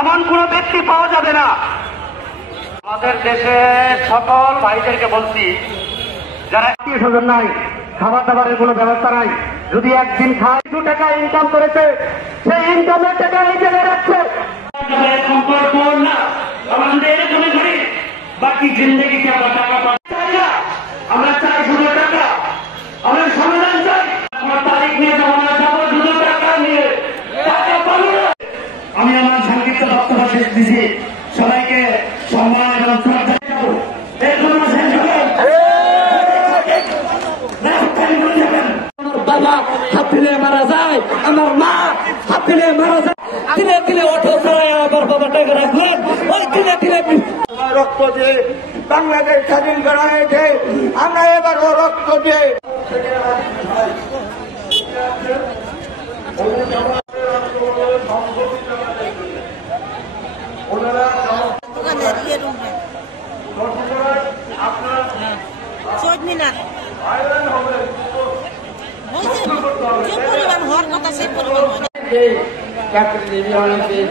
এমন কোন ব্যক্তি পাওয়া যাবে না। আমাদের দেশে সকল ভাইদেরকে বলছি, যারা আত্মীয় স্বজন নাই, খাবার দাবারের কোনো ব্যবস্থা নাই, যদি একদিন খায় 2 টাকা ইনকাম করেছে, সেই ইনকামের টাকা নিজেদের রাখছে। আমাদের মনে করি বাকি জিন্দগিকে আমরা টাকা চাই না, আমরা চাই শুধু টাকা। আমরা সমাধান চাই, আমার তারিখ নিয়ে আমরা যাবো শুধু টাকা নিয়ে, টাকা পাবো। আমি আমার সংক্ষিপ্ত বক্তব্য শেষ দিছি। সবাইকে সম্মান এবং শ্রদ্ধা জানাবো। বাবা হাত দিলে মারা যায়, আমার মা হাত দিলে মারা যায়, দিলে দিলে অটো চালায় আমার বাবা টাকা রাখলেন, ওই দিলে দিলে রক্ত দিয়ে বাংলাদেশ স্বাধীন করা হয়েছে। আমরা এবারও রক্ত দিয়ে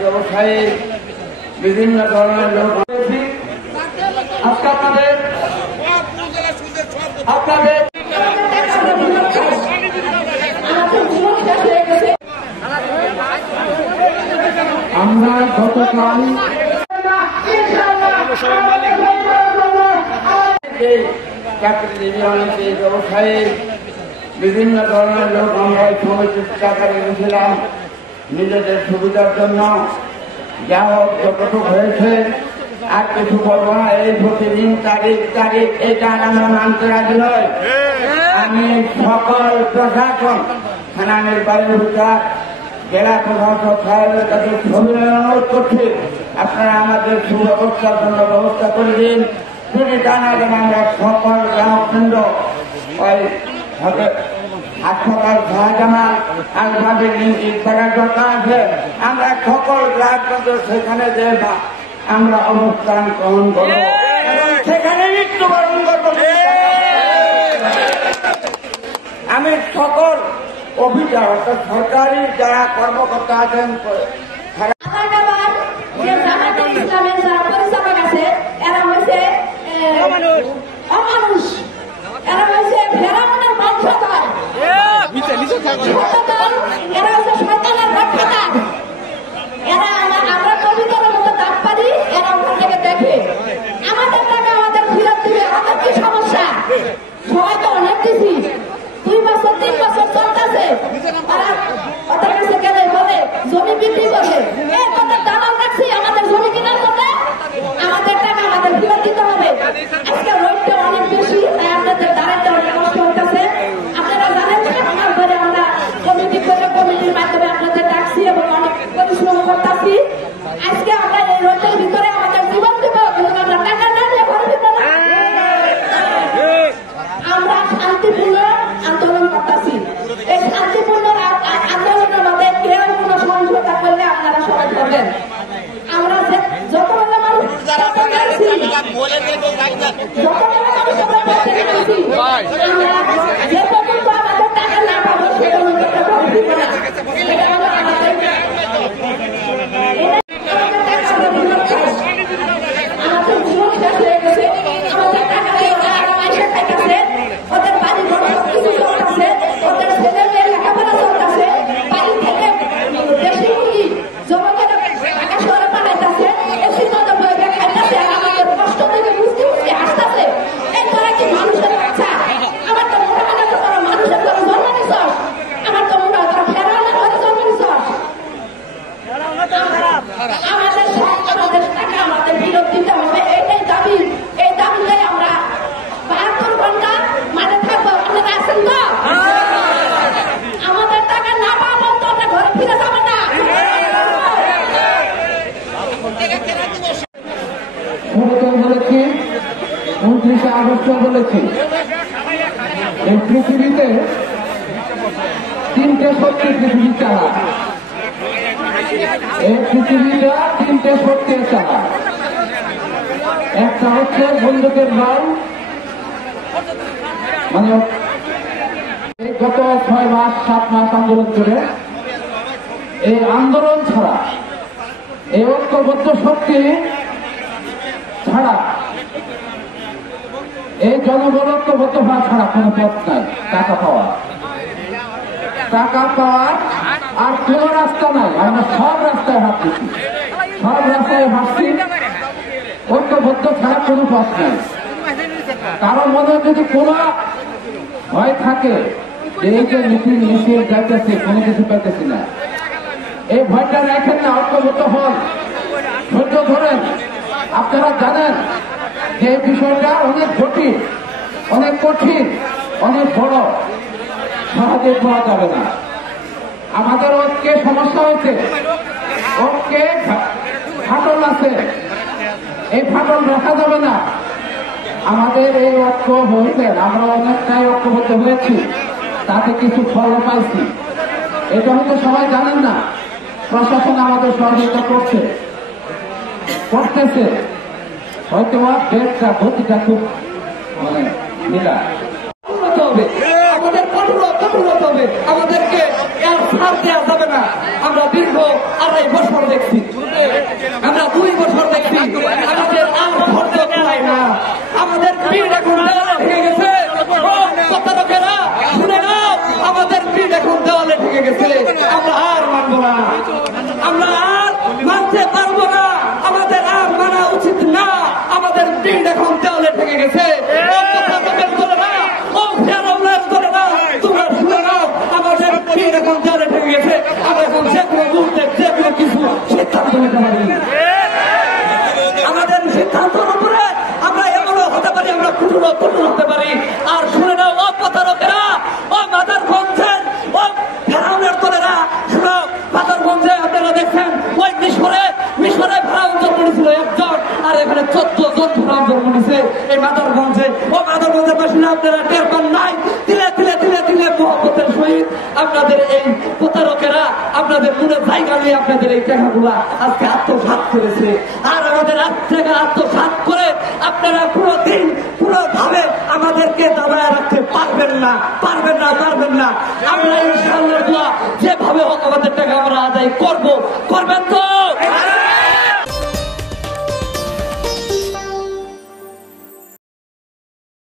ব্যবসায়ী বিভিন্ন ধরনের লোক আজকে আপনাদের আমরা গতকাল ব্যবসায়ী বিভিন্ন ধরনের লোক আমরা সমস্যা গেছিলাম নিজেদের সুবিধার জন্য। যা হোক যতটুকু হয়েছে আর কিছু বলবো না। এই প্রতিদিন তারিখ এটা আমরা মানতে রাজি নয়। আমি সকল প্রশাসন, থানা নির্বাহী অফিসার, জেলা প্রশাসক সাহেবের কাছে সবিনয় অনুরোধ করছি, আপনারা আমাদের সুব্যবস্থার জন্য ব্যবস্থা করে দিন। যদি তা না দেন আমরা সকল গ্রাহক কেন্দ্র ওই হাসপাতাল শাহজামাল আলভাবে লিঙ্কিং করার দরকার আছে। আমরা সকল গ্রাহক কেন্দ্র সেখানে যে আমরা অবস্থান গ্রহণ করব, সেখানে মৃত্যুবরণ করব। আমি সকল অফিসার অর্থাৎ সরকারি যারা কর্মকর্তা আছেন অমানুষ, এরা হয়েছে ফেরাউনের বংশধর, এরা হচ্ছে শয়তানের রক্ষাকার। এরা আমরা কবিতার মতো দাঁত পারি, এরা ওখান থেকে দেখে আমাদের টাকা আমাদের ফেরত দিবে। আমাদের কি সমস্যা? সবাই তো অনেক দিছি, 2 বছর 3 বছর চলতেছে। ওদের কাছে গেলে বলে জমি বিক্রি করবে, তোদের দালাল রাখছি আমাদের জমি কেনার জন্য, আমাদের টাকা আমাদের ফেরত দিতে হবে। আজকে রোডটা অনেক বেশি, তাই আপনাদের দাঁড়াতে অনেক কষ্ট হতেছে। আপনারা জানেন আমার ঘরে আমরা কমিটি করে কমিটির মাধ্যমে আপনাদের ডাকছি এবং অনেক পরিশ্রম করতেছি। আজকে আমরা এই রোডের ভিতরে আমাদের জীবন দেব, কিন্তু আমরা টাকা না দিয়ে ঘরে দিব না। আমরা শান্তিপূর্ণ আন্দোলন করতেছি। এই শান্তিপূর্ণ আন্দোলনের মধ্যে কেউ কোনো সহিংসতা করলে আপনারা সবাই করবেন। আমরা যতবেলা মানুষ যে পর্যন্ত আমাদের টাকা না পাবো সে পর্যন্ত ঘরে দিব না। আমাদের জীবন শেষ হয়ে গেছে, আমাদের টাকা খাইতেছে, ওদের বাড়ি ঘর কিছু চলতেছে, ওদের ছেলে মেয়ে লেখাপড়া চলতেছে, বাড়ি থেকে দেশি মুরগি জমা করে ঢাকা শহরে পাঠাইতেছে, এসির মধ্যে বইবে খাইতেছে, আর আমাদের কষ্ট থেকে বুঝতে বুঝতে আসতেছে। এই তোরা কি মানুষের বাচ্চা? আমার তো মনে হয় না তোরা মানুষের ঘরে জন্ম নিছ, আমার তো মনে হয় তোরা ফেরাউনের ঘরে জন্ম নিছ। আমাদের আমাদের টাকা আমাদের ফেরত দিতে হবে, এইটাই দাবি। এই দাবিতে আমরা 72 ঘন্টা মানে থাকবো। আপনারা আছেন তো? আমাদের টাকা না পাবো তো আমরা ঘরে ফিরে যাবো না। 29 আগস্ট বলেছি, এই পৃথিবীতে 3টে শক্তি পৃথিবী চালা, এই পৃথিবীটা 3টে শক্তি চালা। একটা হচ্ছে বন্দুকের রায়, মানে গত 6 মাস 7 মাস আন্দোলন করে এই আন্দোলন ছাড়া এই ঐক্যবদ্ধ শক্তি ছাড়া, এই জনগণ ঐক্যবদ্ধ হওয়া ছাড়া কোনো পথ নাই টাকা পাওয়া। টাকা পাওয়ার আর কোন রাস্তা নাই। আমরা সব রাস্তায় হাত দিচ্ছি, সব রাস্তায় হাঁটছি, ঐক্যবদ্ধ ছাড়া কোনো পথ নাই। কারণ মনে যদি কোনো ভয় থাকে যে এই যে মিছিল মিছিল যাইতেছে, কোনো কিছু পাইতেছি না, এই ভয়টা রাখেন না, ঐক্যবদ্ধ হন, ধৈর্য ধরেন। আপনারা জানেন যে এই বিষয়টা অনেক জটিল, অনেক কঠিন, অনেক বড়, সহজে পাওয়া যাবে না। আমাদের ঐক্যে সমস্যা হয়েছে, ঐক্যে ফাটল আছে, এই ফাটল রাখা যাবে না। আমাদের এই ঐক্য হয়েছে, আমরা অনেকটাই ঐক্যবদ্ধ হয়েছি, তাতে কিছু ফল পাইছি। এটা হয়তো সবাই জানেন না, প্রশাসন আমাদের সহযোগিতা করতেছে, হয়তো ডেটটা গতিটা খুব মিলা হবে, আমাদের কঠোর হতে হবে, আমাদেরকে এর ছাড় দেওয়া যাবে না। আমরা দীর্ঘ 2.5 বছর দেখছি, আমরা 2 বছর দেখছি, আমাদের আর ধৈর্য কুলায় না, আমাদের পিঠ এখন দেওয়ালে ঠেকে গেছে। প্রতারকেরা শুনে নাও, আমাদের পিঠ এখন দেওয়ালে ঠেকে গেছে। আমরা আর মানব না, আমরা আর মানতে পারবো না, আমাদের আর মানা উচিত না। আমাদের পিঠ এখন দেওয়ালে ঠেকে গেছে। প্রতারকের দলেরা, তোমরা শুনে নাও, আমাদের পিঠ এখন দেওয়ালে ঠেকে গেছে। আমরা এখন যে কোনো মুহূর্তে যে কোনো কিছু সিদ্ধান্ত নিতে পারি। আমাদের সিদ্ধান্তের উপরে আমরা এমনও হতে পারি, আমরা কঠোর হতে পারি। আর শুনে নাও, ও প্রতারকেরা, ও মাদারগঞ্জের, ও ফেরাউনের দলেরা, শুনো, মাদারগঞ্জে আপনারা দেখছেন ওই মিশরে ফেরাউন জন্ম নিয়েছিল একজন, আর এখানে 14 জন ফেরাউন জন্ম নিয়েছে এই মাদারগঞ্জে। ও মাদারগঞ্জের বাসিন্দা আপনারা টের পান নাই? তিলে তিলে তিলে তিলে মহব্বতের সহিত আপনাদের এই প্রতারকেরা আপনাদের মনে জায়গা নিয়ে আপনাদের এই টাকাগুলা আজকে আত্মসাৎ করেছে। আর আমাদের টাকা আত্মসাৎ করে আপনারা পুরোভাবে আমাদেরকে দাবায় রাখতে পারবেন না। আমরা ইনশাআল্লাহ